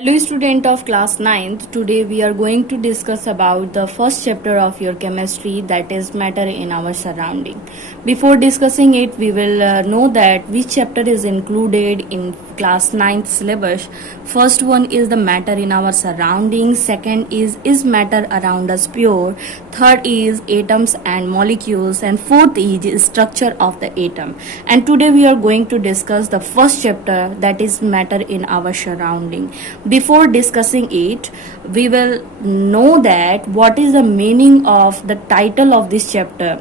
Hello student of class ninth. Today we are going to discuss about the first chapter of your chemistry, that is matter in our surrounding. Before discussing it, we will know that which chapter is included in class ninth syllabus. First one is the matter in our surroundings. Second is matter around us pure. Third is atoms and molecules, and fourth is structure of the atom. And today we are going to discuss the first chapter, that is matter in our surrounding. Before discussing it, we will know that what is the meaning of the title of this chapter.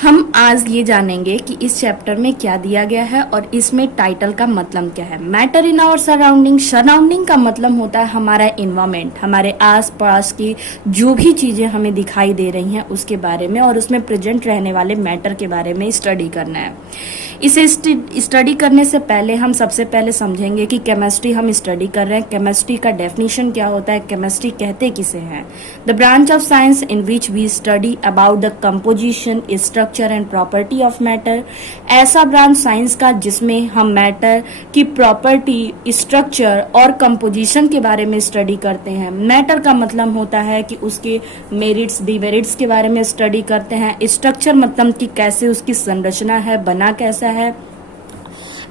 हम आज ये जानेंगे कि इस chapter में क्या दिया गया है और इसमें टाइटल का मतलब क्या है. Matter in our surrounding. Surrounding का मतलब होता है हमारा इन्वायरमेंट, हमारे आसपास की जो भी चीजें हमें दिखाई दे रही हैं उसके बारे में और उसमें प्रेजेंट रहने वाले मैटर के बारे में स्टडी करना है. इसे स्टडी करने से पहले हम सबसे पहले समझेंगे कि केमिस्ट्री हम स्टडी कर रहे हैं. केमिस्ट्री का डेफिनेशन क्या होता है, केमिस्ट्री कहते किसे हैं. The branch of science in which we study about the composition, structure and property of matter. ऐसा ब्रांच साइंस का जिसमें हम मैटर की प्रॉपर्टी, स्ट्रक्चर और कंपोजिशन के बारे में स्टडी करते हैं. मैटर का मतलब होता है कि उसके मेरिट्स, डिमेरिट्स के बारे में स्टडी करते हैं. स्ट्रक्चर मतलब कि कैसे उसकी संरचना है, बना कैसा है.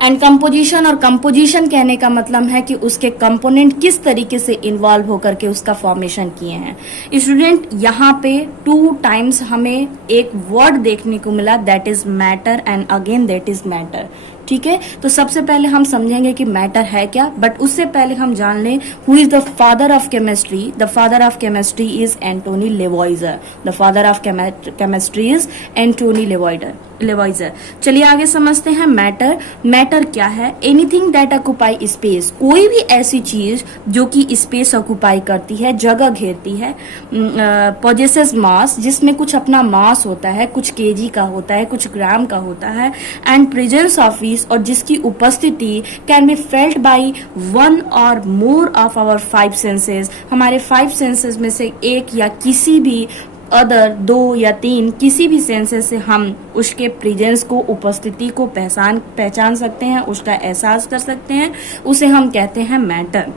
एंड कंपोजिशन, और कंपोजिशन कहने का मतलब है कि उसके कंपोनेंट किस तरीके से इन्वॉल्व होकर के उसका फॉर्मेशन किए हैं. स्टूडेंट, यहाँ पे 2 टाइम्स हमें एक वर्ड देखने को मिला, that is matter and again that is matter. ठीक है, तो सबसे पहले हम समझेंगे कि मैटर है क्या, बट उससे पहले हम जान लें who is the father of chemistry. The father of chemistry is Antoine Lavoisier. The father of chemistry is Antoine Lavoisier. चलिए आगे समझते हैं. मैटर क्या है. Anything that occupy space. कोई भी ऐसी चीज जो कि स्पेस ऑक्युपाई करती है, जगह घेरती है. पोजेसेस मास, जिसमें कुछ अपना मास होता है, कुछ केजी का होता है, कुछ ग्राम का होता है. एंड प्रेजेंस ऑफ, और जिसकी उपस्थिति कैन बी फेल्ट बाई 1 और मोर ऑफ आवर 5 सेंसेस. हमारे 5 सेंसेस में से एक या किसी भी अदर 2 या 3 किसी भी सेंसेस से हम उसके प्रेजेंस को, उपस्थिति को पहचान सकते हैं, उसका एहसास कर सकते हैं. उसे हम कहते हैं मैटर.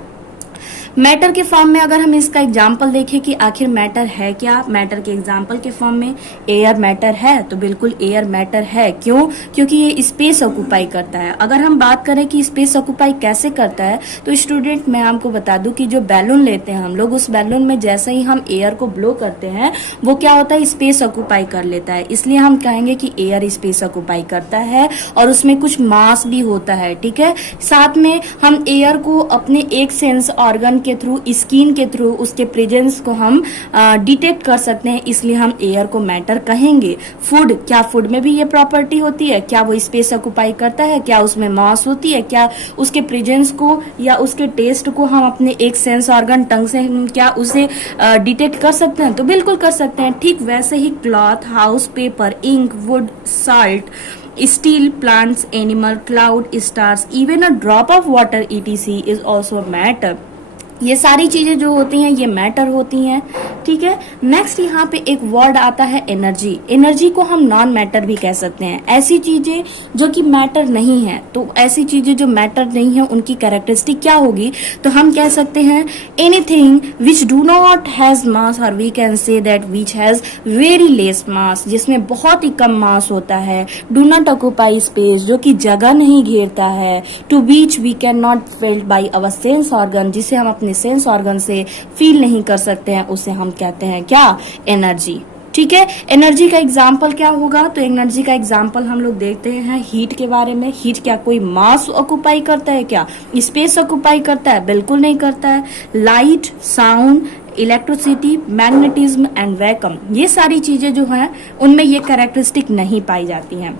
मैटर के फॉर्म में अगर हम इसका एग्जाम्पल देखें कि आखिर मैटर है क्या, मैटर के एग्जाम्पल के फॉर्म में एयर मैटर है, तो बिल्कुल एयर मैटर है. क्यों? क्योंकि ये स्पेस ऑक्युपाई करता है. अगर हम बात करें कि स्पेस ऑक्युपाई कैसे करता है, तो स्टूडेंट मैं आपको बता दूं कि जो बैलून लेते हैं हम लोग, उस बैलून में जैसे ही हम एयर को ब्लो करते हैं वो क्या होता है, स्पेस ऑक्युपाई कर लेता है. इसलिए हम कहेंगे कि एयर स्पेस ऑक्युपाई करता है और उसमें कुछ मास भी होता है. ठीक है, साथ में हम एयर को अपने एक सेंस ऑर्गन के थ्रू, स्किन के थ्रू उसके प्रेजेंस को हम डिटेक्ट कर सकते हैं. इसलिए हम एयर को मैटर कहेंगे. फूड, क्या फूड में भी ये प्रॉपर्टी होती है? क्या वो स्पेस ऑक्युपाई करता है? क्या उसमें मास होती है? क्या उसके प्रेजेंस को या उसके टेस्ट को हम अपने एक सेंस ऑर्गन टंग से क्या उसे डिटेक्ट कर सकते हैं? तो बिल्कुल कर सकते हैं. ठीक वैसे ही cloth, house, paper, ink, wood, salt, steel, plants, animal, cloud, stars, even a drop of water etc is also matter. ये सारी चीजें जो होती हैं ये मैटर होती हैं. ठीक है, नेक्स्ट यहाँ पे एक वर्ड आता है एनर्जी. एनर्जी को हम नॉन मैटर भी कह सकते हैं. ऐसी चीजें जो कि मैटर नहीं है, तो ऐसी चीजें जो मैटर नहीं है उनकी कैरेक्टरिस्टिक क्या होगी, तो हम कह सकते हैं anything which do not has mass, और we can say that which has very less mass, जिसमें बहुत ही कम मास होता है. डू नॉट ऑक्युपाई स्पेस, जो कि जगह नहीं घेरता है. To which we can not felt by our sense organ, जिसे हम अपने सेंस ऑर्गन से फील नहीं कर सकते हैं, उसे हम कहते हैं क्या, एनर्जी. ठीक है, एनर्जी का एग्जाम्पल क्या होगा, तो एनर्जी का एग्जाम्पल हम लोग देखते हैं हीट के बारे में. हीट क्या कोई मास ऑक्युपाई करता है? क्या स्पेस ऑक्युपाई करता है? बिल्कुल नहीं करता है. Light, sound, electricity, magnetism and vacuum, ये सारी चीजें जो हैं उनमें ये कैरेक्टरिस्टिक नहीं पाई जाती हैं.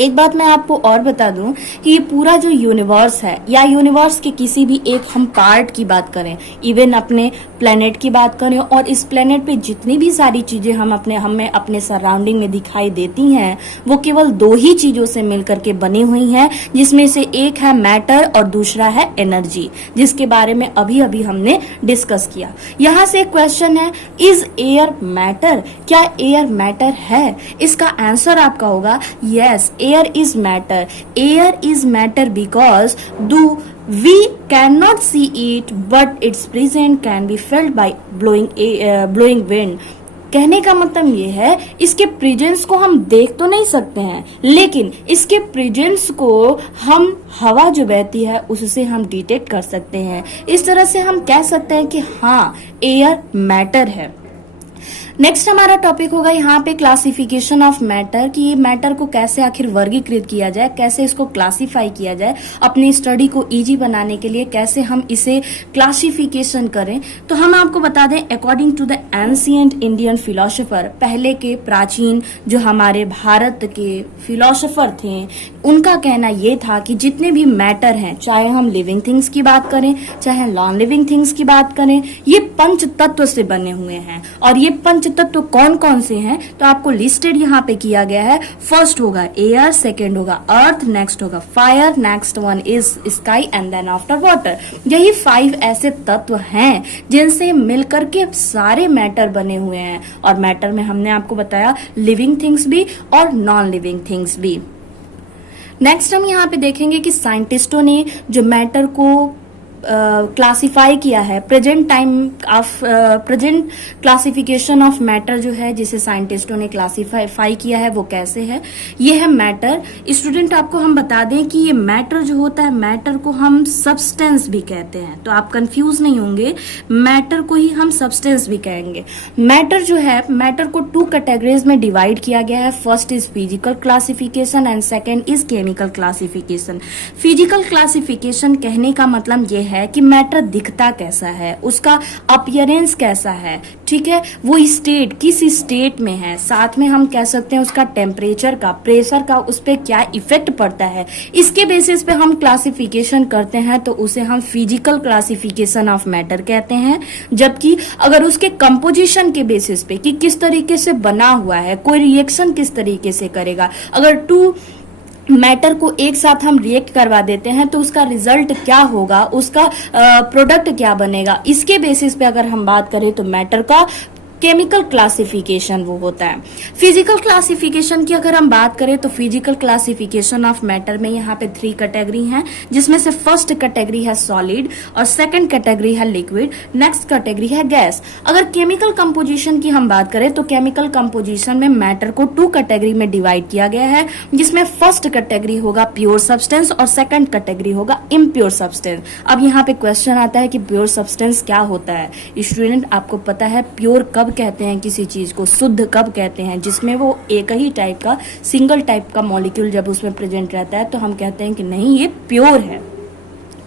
एक बात मैं आपको और बता दूं कि ये पूरा जो यूनिवर्स है, या यूनिवर्स के किसी भी एक हम पार्ट की बात करें, इवन अपने प्लेनेट की बात करें, और इस प्लेनेट पे जितनी भी सारी चीजें हमें अपने सराउंडिंग में दिखाई देती हैं, वो केवल 2 ही चीजों से मिलकर के बनी हुई हैं, जिसमें से एक है मैटर और दूसरा है एनर्जी, जिसके बारे में अभी अभी हमने डिस्कस किया. यहाँ से एक क्वेश्चन है, इज एयर मैटर? क्या एयर मैटर है? इसका आंसर आपका होगा yes, air is matter. Air is matter because We cannot see it, but its presence can be felt by blowing wind. कहने का मतलब ये है, इसके प्रेजेंस को हम देख तो नहीं सकते हैं, लेकिन इसके प्रेजेंस को हम हवा जो बहती है उससे हम डिटेक्ट कर सकते हैं। इस तरह से हम कह सकते हैं कि हाँ, एयर मैटर है। नेक्स्ट हमारा टॉपिक होगा यहाँ पे क्लासिफिकेशन ऑफ मैटर, कि ये मैटर को कैसे आखिर वर्गीकृत किया जाए, कैसे इसको क्लासिफाई किया जाए, अपनी स्टडी को इजी बनाने के लिए कैसे हम इसे क्लासिफिकेशन करें। तो हम आपको बता दें, according to the ancient Indian philosopher, पहले के प्राचीन जो हमारे भारत के फिलोसोफर थे, उनका कहना ये था कि जितने भी मैटर हैं, चाहे हम लिविंग थिंग्स की बात करें चाहे नॉन लिविंग थिंग्स की बात करें, ये पंच तत्व से बने हुए हैं। और ये पंच तत्व कौन कौन से हैं तो आपको लिस्टेड यहाँ पे किया गया है। फर्स्ट होगा एयर, सेकेंड होगा अर्थ, नेक्स्ट होगा fire, next one is sky and then after water. यही 5 ऐसे तत्व हैं जिनसे मिलकर के सारे मैटर बने हुए हैं। और मैटर में हमने आपको बताया लिविंग थिंग्स भी और नॉन लिविंग थिंग्स भी। नेक्स्ट हम यहाँ पे देखेंगे कि साइंटिस्टों ने जो मैटर को क्लासिफाई किया है, प्रेजेंट क्लासिफिकेशन ऑफ मैटर जो है जिसे साइंटिस्टों ने क्लासिफाई किया है वो कैसे है। ये है मैटर। स्टूडेंट आपको हम बता दें कि ये मैटर जो होता है, मैटर को हम सब्सटेंस भी कहते हैं, तो आप कंफ्यूज नहीं होंगे, मैटर को ही हम सब्सटेंस भी कहेंगे। मैटर जो है, मैटर को 2 कैटेगरीज में डिवाइड किया गया है। First is physical classification and second is chemical classification. Physical classification कहने का मतलब ये है कि मैटर दिखता कैसा है, उसका अपीयरेंस कैसा है, ठीक है, वो स्टेट किस स्टेट में है, साथ में हम कह सकते हैं उसका टेम्परेचर का, प्रेशर का उस पर क्या इफेक्ट पड़ता है। इसके बेसिस पे हम क्लासिफिकेशन करते हैं तो उसे हम फिजिकल क्लासिफिकेशन ऑफ मैटर कहते हैं। जबकि अगर उसके कंपोजिशन के बेसिस पे कि किस तरीके से बना हुआ है, कोई रिएक्शन किस तरीके से करेगा, अगर 2 मैटर को एक साथ हम रिएक्ट करवा देते हैं तो उसका रिजल्ट क्या होगा, उसका प्रोडक्ट क्या बनेगा, इसके बेसिस पे अगर हम बात करें तो मैटर का केमिकल क्लासिफिकेशन वो होता है। फिजिकल क्लासिफिकेशन की अगर हम बात करें तो फिजिकल क्लासिफिकेशन ऑफ मैटर में यहाँ पे 3 कैटेगरी हैं, जिसमें से फर्स्ट कैटेगरी है सॉलिड और सेकंड कैटेगरी है लिक्विड, नेक्स्ट कैटेगरी है गैस। अगर केमिकल कंपोजिशन की हम बात करें तो केमिकल कंपोजिशन में मैटर को 2 कैटेगरी में डिवाइड किया गया है, जिसमें फर्स्ट कैटेगरी होगा प्योर सब्सटेंस और सेकंड कैटेगरी होगा इम्प्योर सब्सटेंस। अब यहाँ पे क्वेश्चन आता है कि प्योर सब्सटेंस क्या होता है। स्टूडेंट आपको पता है प्योर कब कहते हैं किसी चीज को, शुद्ध कब कहते हैं, जिसमें वो एक ही टाइप का, सिंगल टाइप का मॉलिक्यूल जब उसमें प्रेजेंट रहता है तो हम कहते हैं कि नहीं ये प्योर है।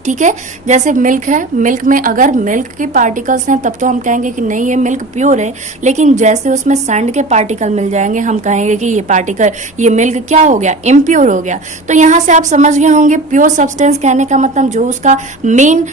ठीक है, जैसे मिल्क है, मिल्क में अगर मिल्क के पार्टिकल्स हैं तब तो हम कहेंगे कि नहीं ये मिल्क प्योर है, लेकिन जैसे उसमें सैंड के पार्टिकल मिल जाएंगे हम कहेंगे कि ये मिल्क क्या हो गया, इम्प्योर हो गया। तो यहाँ से आप समझ गए होंगे प्योर सब्सटेंस कहने का मतलब जो उसका मेन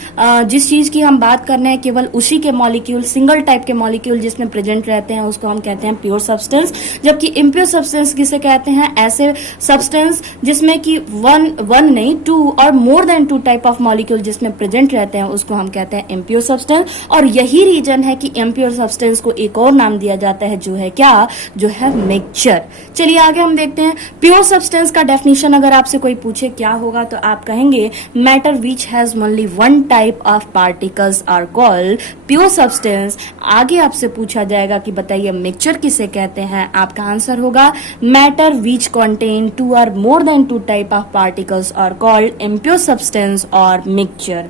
जिस चीज की हम बात कर रहे हैं केवल उसी के मॉलिक्यूल, सिंगल टाइप के मॉलिक्यूल जिसमें प्रेजेंट रहते हैं उसको हम कहते हैं प्योर सब्सटेंस। जबकि इम्प्योर सब्सटेंस किसे कहते हैं, ऐसे सब्सटेंस जिसमें कि वन नहीं 2 और more than 2 type of molecule जिसमें प्रेजेंट रहते हैं उसको हम कहते हैं इम्प्योर सब्सटेंस। और यही रीजन है कि इम्प्योर सब्सटेंस को एक और नाम दिया जाता है जो है क्या, जो है मिक्सचर। चलिए आगे हम देखते हैं प्योर सब्सटेंस का डेफिनेशन। अगर आपसे कोई पूछे क्या होगा तो आप कहेंगे matter which has only 1 type of particles are called pure substance. आगे आपसे पूछा जाएगा कि बताइए मिक्सचर किसे कहते हैं, आपका आंसर होगा मैटर विच कंटेन 2 और more than 2 type of particles are called impure substance और मिक्सचर।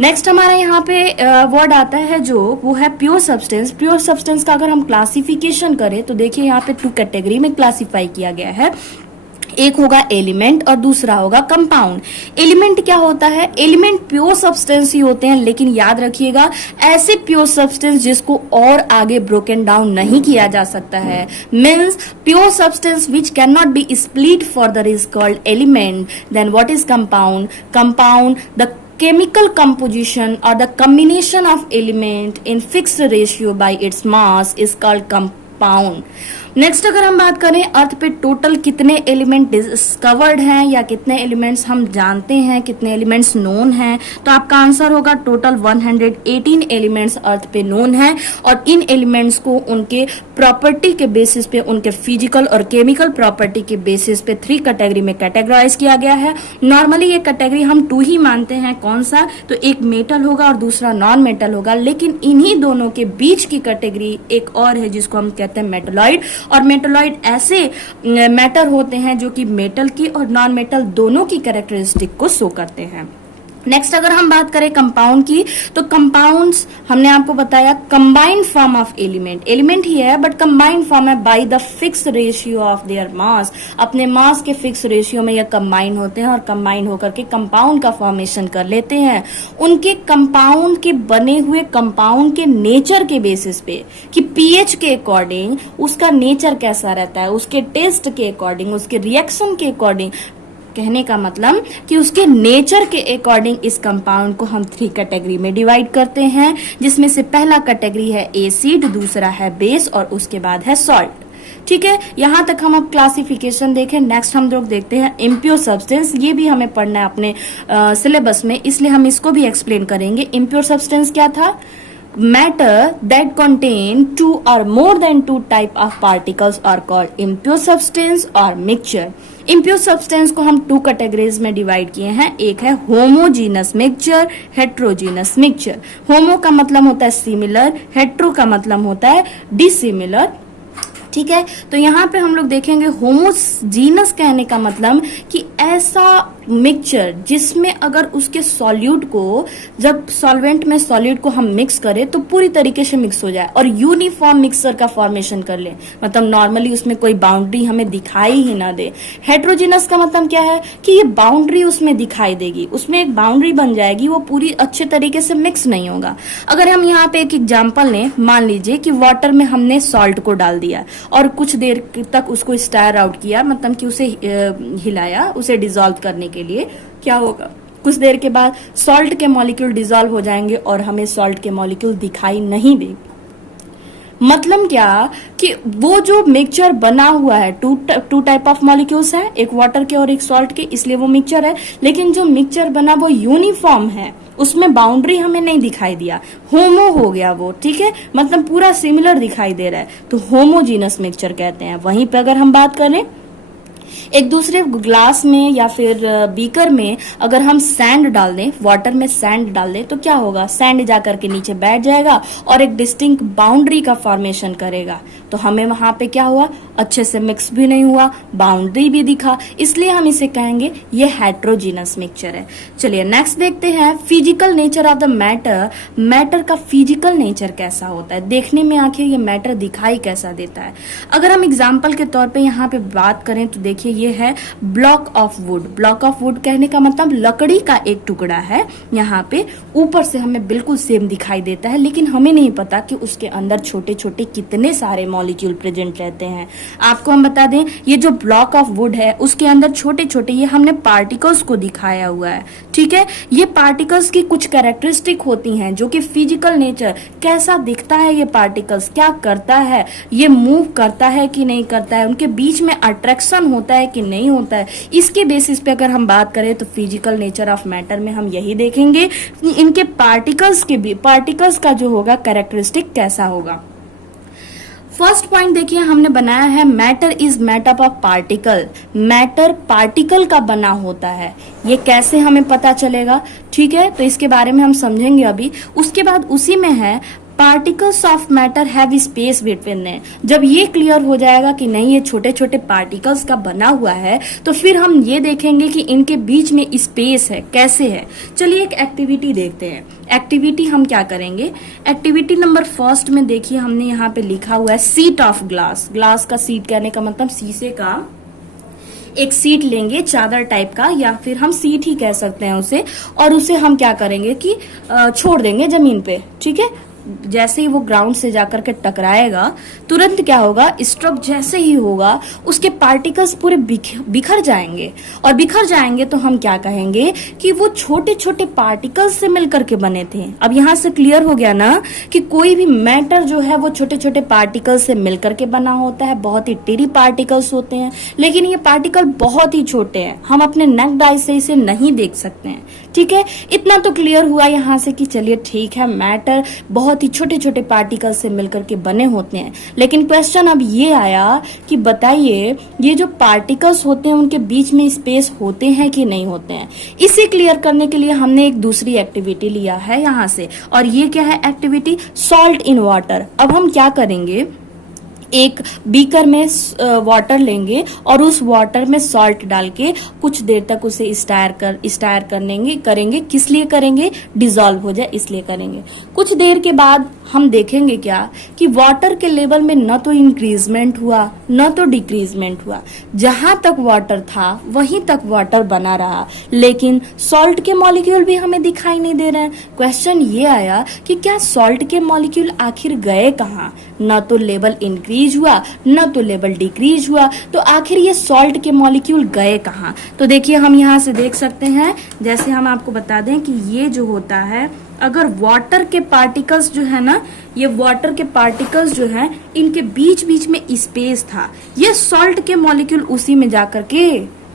नेक्स्ट हमारा यहाँ पे वर्ड आता है जो वो है प्योर सब्सटेंस। प्योर सब्सटेंस का अगर हम क्लासिफिकेशन करें तो देखिए यहाँ पे 2 कैटेगरी में क्लासिफाई किया गया है। एक होगा एलिमेंट और दूसरा होगा कंपाउंड। एलिमेंट क्या होता है, एलिमेंट प्योर सब्सटेंस ही होते हैं, लेकिन याद रखिएगा ऐसे प्योर सब्सटेंस जिसको और आगे ब्रोकन डाउन नहीं किया जा सकता है। Means pure substance which can not be split further is called element. Then what is compound, compound the chemical composition or the combination of element in fixed ratio by its mass is called compound. Next अगर हम बात करें अर्थ पे total कितने element discovered हैं या कितने elements हम जानते हैं, कितने एलिमेंट्स नोन हैं, तो आपका आंसर होगा टोटल 118 एलिमेंट्स अर्थ पे नोन हैं। और इन एलिमेंट्स को उनके प्रॉपर्टी के बेसिस पे, उनके फिजिकल और केमिकल प्रॉपर्टी के बेसिस पे 3 कैटेगरी में कैटेगराइज किया गया है। नॉर्मली ये कैटेगरी हम 2 ही मानते हैं, कौन सा, तो एक मेटल होगा और दूसरा नॉन मेटल होगा, लेकिन इन्हीं दोनों के बीच की कैटेगरी एक और है जिसको हम कहते हैं मेटलॉइड। और मेटलॉइड ऐसे मैटर होते हैं जो कि मेटल की और नॉन मेटल दोनों की कैरेक्टरिस्टिक को शो करते हैं। नेक्स्ट अगर हम बात करें कंपाउंड की, तो कंपाउंड्स हमने आपको बताया combined form of element, element ही है बट कंबाइंड फॉर्म है by the fix ratio of their mass, अपने मास के फिक्स रेशियो में ये कंबाइन होते हैं और कंबाइन होकर के कंपाउंड का फॉर्मेशन कर लेते हैं। उनके कंपाउंड के बने हुए कंपाउंड के नेचर के बेसिस पे कि पीएच के अकॉर्डिंग उसका नेचर कैसा रहता है, उसके टेस्ट के अकॉर्डिंग, उसके रिएक्शन के अकॉर्डिंग, कहने का मतलब कि उसके नेचर के अकॉर्डिंग इस कंपाउंड को हम 3 कैटेगरी में डिवाइड करते हैं, जिसमें से पहला कैटेगरी है एसिड, दूसरा है बेस और उसके बाद है सॉल्ट। ठीक है, यहां तक हम अब क्लासिफिकेशन देखें। नेक्स्ट हम लोग देखते हैं इम्प्योर सब्सटेंस, ये भी हमें पढ़ना है अपने सिलेबस में, इसलिए हम इसको भी एक्सप्लेन करेंगे। इम्प्योर सब्सटेंस क्या था? Matter that contain 2 or more than 2 type of particles are called impure substance or mixture। impure substance को हम 2 कैटेगरीज में डिवाइड किए हैं, एक है होमोजीनस मिक्सचर, हेट्रोजीनस मिक्सचर। होमो का मतलब होता है सिमिलर, हेट्रो का मतलब होता है डिसिमिलर। ठीक है, तो यहाँ पे हम लोग देखेंगे होमोजीनस कहने का मतलब कि ऐसा मिक्सचर जिसमें अगर उसके सॉल्यूट को, जब सॉल्वेंट में सॉल्यूट को हम मिक्स करें तो पूरी तरीके से मिक्स हो जाए और यूनिफॉर्म मिक्सचर का फॉर्मेशन कर ले, मतलब नॉर्मली उसमें कोई बाउंड्री हमें दिखाई ही ना दे। हेट्रोजीनस का मतलब क्या है कि ये बाउंड्री उसमें दिखाई देगी, उसमें एक बाउंड्री बन जाएगी, वो पूरी अच्छे तरीके से मिक्स नहीं होगा। अगर हम यहाँ पे एक एग्जाम्पल लें, मान लीजिए कि वाटर में हमने सॉल्ट को डाल दिया और कुछ देर तक उसको स्टायर आउट किया, मतलब कि उसे हिलाया, उसे डिसॉल्व करने के लिए, क्या होगा? कुछ देर के बाद सॉल्ट के मॉलिक्यूल डिसॉल्व हो जाएंगे और हमें सॉल्ट के मॉलिक्यूल दिखाई नहीं देंगे। मतलब क्या कि वो जो मिक्सचर बना हुआ है, टू टाइप ऑफ मॉलिक्यूल्स है, एक वाटर के और एक सॉल्ट के, इसलिए वो मिक्सचर है, लेकिन जो मिक्सचर बना वो यूनिफॉर्म है, उसमें बाउंड्री हमें नहीं दिखाई दिया, होमो हो गया वो। ठीक है, मतलब पूरा सिमिलर दिखाई दे रहा है, तो होमोजीनस मिक्सचर कहते हैं। वहीं पे अगर हम बात करें एक दूसरे ग्लास में या फिर बीकर में अगर हम सैंड डाल दें, वाटर में सैंड डाल दें, तो क्या होगा? सैंड जाकर के नीचे बैठ जाएगा और एक डिस्टिंक्ट बाउंड्री का फॉर्मेशन करेगा। तो हमें वहां पे क्या हुआ? अच्छे से मिक्स भी नहीं हुआ, बाउंड्री भी दिखा, इसलिए हम इसे कहेंगे ये हेट्रोजीनस मिक्सचर है। चलिए नेक्स्ट देखते हैं physical nature of the matter. Matter का फिजिकल नेचर कैसा होता है, देखने में आखिर ये मैटर दिखाई कैसा देता है। अगर हम एग्जाम्पल के तौर पे यहाँ पे बात करें तो देखिए ये है block of would. Block of would कहने का मतलब लकड़ी का एक टुकड़ा है, यहाँ पे ऊपर से हमें बिल्कुल सेम दिखाई देता है, लेकिन हमें नहीं पता कि उसके अंदर छोटे छोटे कितने सारे मॉलिक्यूल प्रेजेंट रहते हैं। आपको हम बता दें, ये जो ब्लॉक ऑफ वुड है उसके अंदर छोटे छोटे, ये हमने पार्टिकल्स को दिखाया हुआ है। ठीक है, ये पार्टिकल्स की कुछ कैरेक्टरिस्टिक होती हैं जो कि फिजिकल नेचर, कैसा दिखता है ये पार्टिकल्स, क्या करता है, ये मूव करता है कि नहीं करता है, उनके बीच में अट्रैक्शन होता है कि नहीं होता है, इसके बेसिस पे अगर हम बात करें तो फिजिकल नेचर ऑफ मैटर में हम यही देखेंगे कि इनके पार्टिकल्स का जो होगा कैरेक्टरिस्टिक कैसा होगा। फर्स्ट पॉइंट देखिए हमने बनाया है matter is made up of particle. Matter particle का बना होता है, ये कैसे हमें पता चलेगा? ठीक है, तो इसके बारे में हम समझेंगे अभी। उसके बाद उसी में है particles of matter have space between them. जब ये क्लियर हो जाएगा कि नहीं ये छोटे छोटे पार्टिकल्स का बना हुआ है, तो फिर हम ये देखेंगे कि इनके बीच में स्पेस है, कैसे है। चलिए एक एक्टिविटी देखते हैं। एक्टिविटी हम क्या करेंगे? एक्टिविटी नंबर फर्स्ट में देखिए हमने यहाँ पे लिखा हुआ है सीट ऑफ ग्लास। ग्लास का सीट कहने का मतलब शीशे का एक सीट लेंगे, चादर टाइप का, या फिर हम सीट ही कह सकते हैं उसे, और उसे हम क्या करेंगे कि छोड़ देंगे जमीन पे। ठीक है, जैसे ही वो ग्राउंड से जाकर के टकराएगा, तुरंत क्या होगा, स्ट्रोक जैसे ही होगा उसके पार्टिकल्स पूरे बिखर जाएंगे, और बिखर जाएंगे तो हम क्या कहेंगे कि वो छोटे छोटे पार्टिकल्स से मिलकर के बने थे। अब यहां से क्लियर हो गया ना कि कोई भी मैटर जो है वो छोटे छोटे पार्टिकल्स से मिलकर के बना होता है, बहुत ही टिरी पार्टिकल्स होते हैं, लेकिन ये पार्टिकल बहुत ही छोटे हैं, हम अपने नेक्ड आई से इसे नहीं देख सकते हैं। ठीक है, इतना तो क्लियर हुआ यहाँ से कि चलिए ठीक है, मैटर बहुत ही छोटे छोटे पार्टिकल से मिलकर के बने होते हैं। लेकिन क्वेश्चन अब ये आया कि बताइए ये जो पार्टिकल्स होते हैं उनके बीच में स्पेस होते हैं कि नहीं होते हैं। इसे क्लियर करने के लिए हमने एक दूसरी एक्टिविटी लिया है यहाँ से, और ये क्या है एक्टिविटी, सॉल्ट इन वाटर। अब हम क्या करेंगे, एक बीकर में वाटर लेंगे और उस वाटर में सॉल्ट डाल के कुछ देर तक उसे स्टायर करेंगे। किस लिए करेंगे, डिजॉल्व हो जाए इसलिए करेंगे। कुछ देर के बाद हम देखेंगे क्या कि वाटर के लेवल में न तो इंक्रीजमेंट हुआ न तो डिक्रीजमेंट हुआ, जहां तक वाटर था वहीं तक वाटर बना रहा, लेकिन सॉल्ट के मॉलिक्यूल भी हमें दिखाई नहीं दे रहे हैं। क्वेश्चन ये आया कि क्या सॉल्ट के मॉलिक्यूल आखिर गए कहाँ, न तो लेवल इंक्रीज हुआ न तो लेवल डिक्रीज हुआ, तो आखिर ये सॉल्ट के मॉलिक्यूल गए कहाँ। तो देखिए हम यहाँ से देख सकते हैं, जैसे हम आपको बता दें कि ये जो होता है, अगर वाटर के पार्टिकल्स जो है ना, ये वाटर के पार्टिकल्स जो हैं इनके बीच बीच में स्पेस था, ये सॉल्ट के मॉलिक्यूल उसी में जाकर के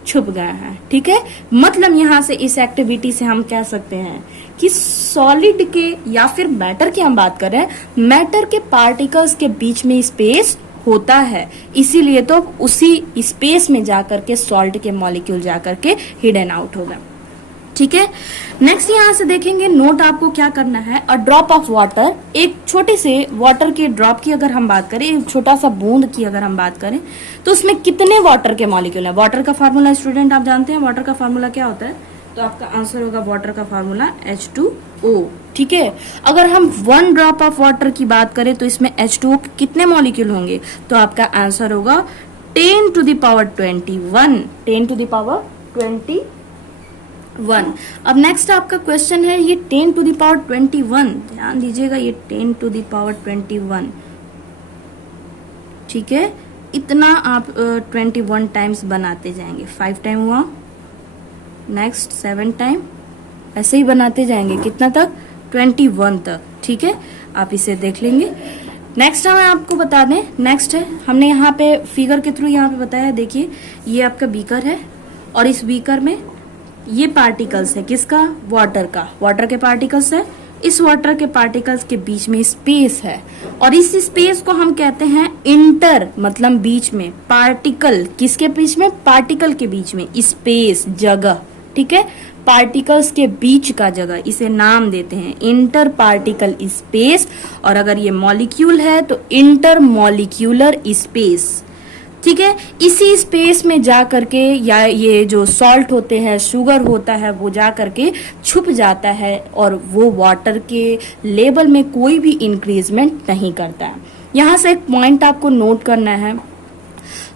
छुप गए हैं। ठीक है, मतलब यहाँ से इस एक्टिविटी से हम कह सकते हैं कि सॉलिड के या फिर मैटर की हम बात करें, मैटर के पार्टिकल्स के बीच में स्पेस होता है, इसीलिए तो उसी स्पेस में जाकर के सॉल्ट के मॉलिक्यूल जाकर के हिडन आउट हो गए। ठीक है, नेक्स्ट यहाँ से देखेंगे, नोट आपको क्या करना है, अ ड्रॉप ऑफ वाटर, एक छोटे से वाटर के ड्रॉप की अगर हम बात करें, एक छोटा सा बूंद की अगर हम बात करें, तो उसमें कितने वाटर के मॉलिक्यूल है। वाटर का फार्मूला स्टूडेंट आप जानते हैं, वाटर का फार्मूला क्या होता है, तो आपका आंसर होगा वाटर का फार्मूला H2O। ठीक है, अगर हम 1 ड्रॉप ऑफ वाटर की बात करें तो इसमें H2O के कितने मॉलिक्यूल होंगे, तो आपका आंसर होगा 10 to the power 21, 10 to the power 21। अब नेक्स्ट आपका क्वेश्चन है, ये 10 to the power 21, ध्यान दीजिएगा, ये 10 to the power 21। ठीक है, इतना आप 21 टाइम्स बनाते जाएंगे, 5 टाइम हुआ, नेक्स्ट 7 टाइम, ऐसे ही बनाते जाएंगे, कितना तक, 21 तक। ठीक है, आप इसे देख लेंगे। नेक्स्ट हम आपको बता दें, नेक्स्ट है, हमने यहाँ पे फिगर के थ्रू यहाँ पे बताया, देखिए ये आपका बीकर है और इस बीकर में ये पार्टिकल्स है, किसका, वाटर का, वाटर के पार्टिकल्स है, इस वाटर के पार्टिकल्स के बीच में स्पेस है, और इस स्पेस को हम कहते हैं इंटर, मतलब बीच में, पार्टिकल, किसके बीच में, पार्टिकल के बीच में, स्पेस, जगह। ठीक है, पार्टिकल्स के बीच का जगह, इसे नाम देते हैं इंटर पार्टिकल स्पेस, और अगर ये मॉलिक्यूल है तो इंटर मॉलिक्यूलर स्पेस। ठीक है, इसी स्पेस में जा करके, या ये जो सॉल्ट होते हैं, शुगर होता है, वो जा करके छुप जाता है और वो वाटर के लेवल में कोई भी इंक्रीजमेंट नहीं करता है। यहाँ से एक पॉइंट आपको नोट करना है,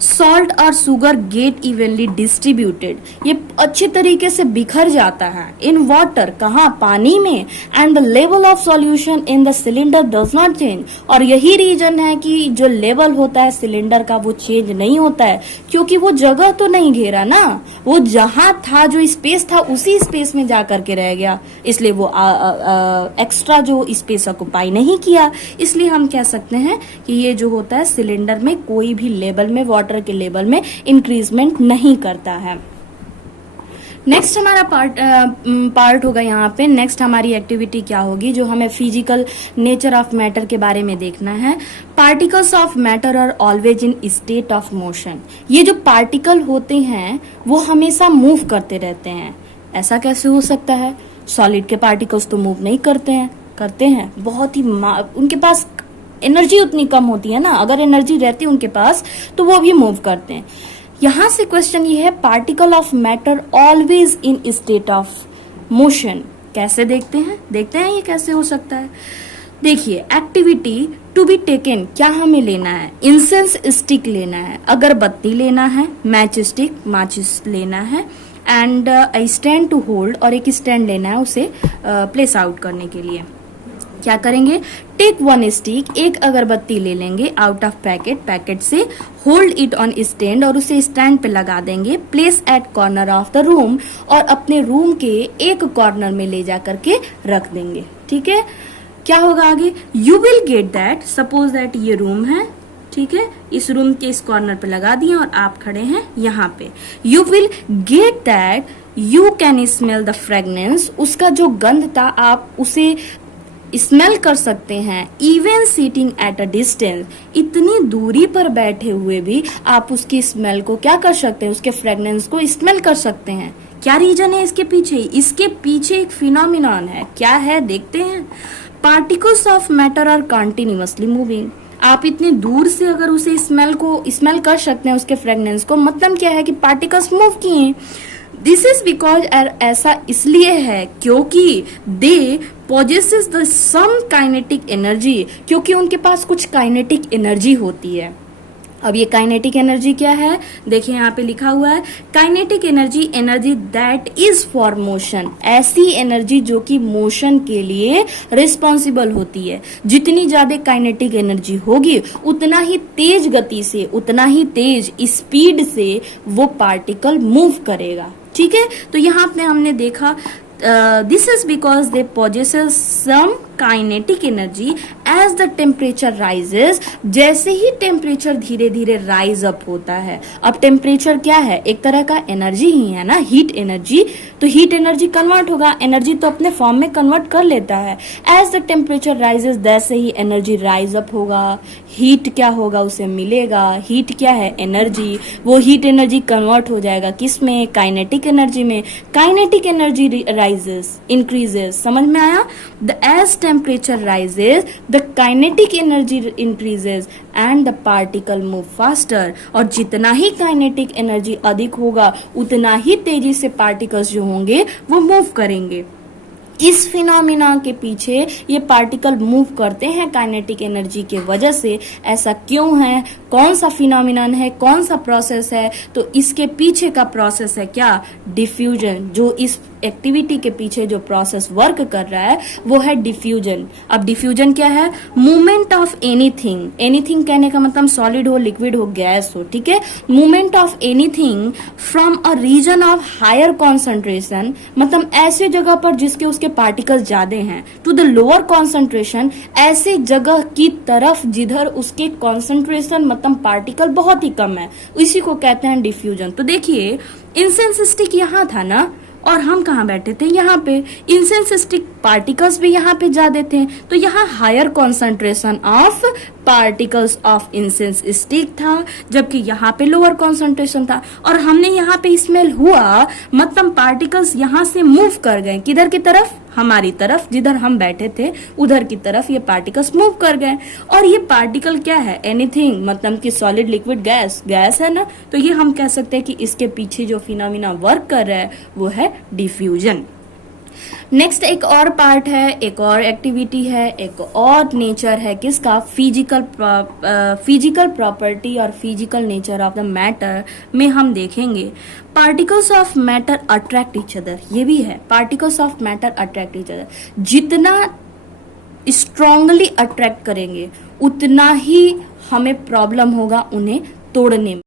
सॉल्ट और शुगर गेट इवनली डिस्ट्रीब्यूटेड, ये अच्छे तरीके से बिखर जाता है इन वाटर, कहाँ, पानी में, and the level of solution in the cylinder does not change, और यही रीजन है कि जो लेवल होता है सिलेंडर का वो चेंज नहीं होता है, क्योंकि वो जगह तो नहीं घेरा ना, वो जहां था, जो स्पेस था उसी स्पेस में जा करके रह गया, इसलिए वो एक्स्ट्रा जो स्पेस ऑक्युपाई नहीं किया। इसलिए हम कह सकते हैं कि ये जो होता है सिलेंडर में कोई भी लेवल में, वाटर के लेवल में इंक्रीजमेंट नहीं करता है। नेक्स्ट हमारा पार्ट होगा यहाँ पे, नेक्स्ट हमारी एक्टिविटी क्या होगी, जो हमें फिजिकल नेचर ऑफ मैटर के बारे में देखना है। Particles of matter are always in state of motion, ये जो पार्टिकल होते हैं वो हमेशा मूव करते रहते हैं। ऐसा कैसे हो सकता है, सॉलिड के पार्टिकल्स तो मूव नहीं करते हैं, बहुत ही उनके पास एनर्जी उतनी कम होती है ना, अगर एनर्जी रहती है उनके पास तो वो भी मूव करते हैं। यहां से क्वेश्चन ये है, particle of matter always in state of motion, कैसे देखते हैं ये कैसे हो सकता है। देखिए, एक्टिविटी टू बी टेकन, क्या हमें लेना है, इंसेंस स्टिक लेना है, अगरबत्ती लेना है, मैच स्टिक, माचिस लेना है, एंड स्टैंड टू होल्ड, और एक स्टैंड लेना है उसे प्लेस आउट करने के लिए। क्या करेंगे, टेक वन स्टिक, एक अगरबत्ती ले लेंगे आउट ऑफ पैकेट, पैकेट से, होल्ड इट ऑन स्टैंड, और उसे स्टैंड पे लगा देंगे, place at corner of the room, और अपने रूम के एक कॉर्नर में ले जा करके रख देंगे। ठीक है, क्या होगा आगे, you will get that, suppose that ये रूम है, ठीक है, इस रूम के इस कॉर्नर पे लगा दिए और आप खड़े हैं यहाँ पे, you will get that you can smell the fragrance, उसका जो गंध था आप उसे स्मेल कर सकते हैं, even sitting at a distance, इतनी दूरी पर बैठे हुए भी आप उसकी स्मेल को क्या कर सकते हैं, उसके फ्रेगनेंस को स्मेल कर सकते हैं। क्या रीजन है इसके पीछे, इसके पीछे एक फिनोमिनन है, क्या है देखते हैं। Particles of matter are continuously moving, आप इतनी दूर से अगर उसे स्मेल कर सकते हैं उसके फ्रेगनेंस को, मतलब क्या है कि पार्टिकल्स मूव किए। दिस इज बिकॉज, ऐसा इसलिए है क्योंकि they possesses the some kinetic energy, क्योंकि उनके पास कुछ काइनेटिक एनर्जी होती है। अब ये काइनेटिक एनर्जी क्या है, देखिए यहाँ पे लिखा हुआ है, kinetic energy, energy that is for motion, ऐसी एनर्जी जो कि मोशन के लिए रिस्पॉन्सिबल होती है। जितनी ज्यादा काइनेटिक एनर्जी होगी उतना ही तेज गति से, उतना ही तेज स्पीड से वो पार्टिकल मूव करेगा। ठीक है, तो यहाँ पे हमने देखा this is because they possesses some kinetic energy as the temperature rises, जैसे ही टेम्परेचर धीरे धीरे राइज अप होता है। अब टेम्परेचर क्या है, एक तरह का एनर्जी ही है ना, हीट एनर्जी, तो हीट एनर्जी कन्वर्ट होगा, एनर्जी तो अपने फॉर्म में कन्वर्ट कर लेता है। एज द टेम्परेचर राइजेस, जैसे ही एनर्जी राइज अप होगा, हीट क्या होगा, उसे मिलेगा, हीट क्या है, एनर्जी, वो हीट एनर्जी कन्वर्ट हो जाएगा किस में, काइनेटिक एनर्जी में। काइनेटिक एनर्जी राइजेस, इंक्रीजेस, समझ में आया। As temperature rises, the kinetic energy increases and the particle move faster, और जितना ही काइनेटिक एनर्जी अधिक होगा उतना ही तेजी से पार्टिकल्स जो होंगे वो मूव करेंगे। इस फिनोमिना के पीछे ये पार्टिकल मूव करते हैं काइनेटिक एनर्जी के वजह से। ऐसा क्यों है, कौन सा फिनोमिनन है, कौन सा प्रोसेस है, तो इसके पीछे का प्रोसेस है क्या, डिफ्यूजन। जो इस एक्टिविटी के पीछे जो प्रोसेस वर्क कर रहा है वो है डिफ्यूजन। अब डिफ्यूजन क्या है, मूवमेंट ऑफ एनीथिंग, एनीथिंग कहने का मतलब सॉलिड हो, लिक्विड हो, गैस हो, ठीक है, movement of anything from a region of higher concentration, मतलब ऐसे जगह पर जिसके उसके पार्टिकल्स ज्यादा हैं, टू द लोअर कॉन्सेंट्रेशन, ऐसे जगह की तरफ जिधर उसके कॉन्सेंट्रेशन मतलब पार्टिकल बहुत ही कम है, इसी को कहते हैं डिफ्यूजन। तो देखिए इंसेंस स्टिक यहाँ था ना, और हम कहाँ बैठे थे, यहाँ पे। इंसेंस स्टिक पार्टिकल्स भी यहाँ पे ज्यादा थे, तो यहाँ higher concentration of particles of incense stick था, जबकि यहाँ पे लोअर कॉन्सेंट्रेशन था। और हमने यहाँ पे स्मेल हुआ, मतलब पार्टिकल्स यहाँ से मूव कर गए, किधर की तरफ, हमारी तरफ, जिधर हम बैठे थे उधर की तरफ ये पार्टिकल्स मूव कर गए। और ये पार्टिकल क्या है, एनीथिंग, मतलब कि सॉलिड, लिक्विड, गैस, गैस है ना, तो ये हम कह सकते हैं कि इसके पीछे जो फिनोमिना वर्क कर रहा है वो है डिफ्यूजन। नेक्स्ट एक और पार्ट है, एक और एक्टिविटी है, एक और नेचर है किसका, फिजिकल प्रॉपर्टी और physical nature of the matter में हम देखेंगे particles of matter attract each other. ये भी है, particles of matter attract each other, जितना स्ट्रांगली अट्रैक्ट करेंगे उतना ही हमें प्रॉब्लम होगा उन्हें तोड़ने में।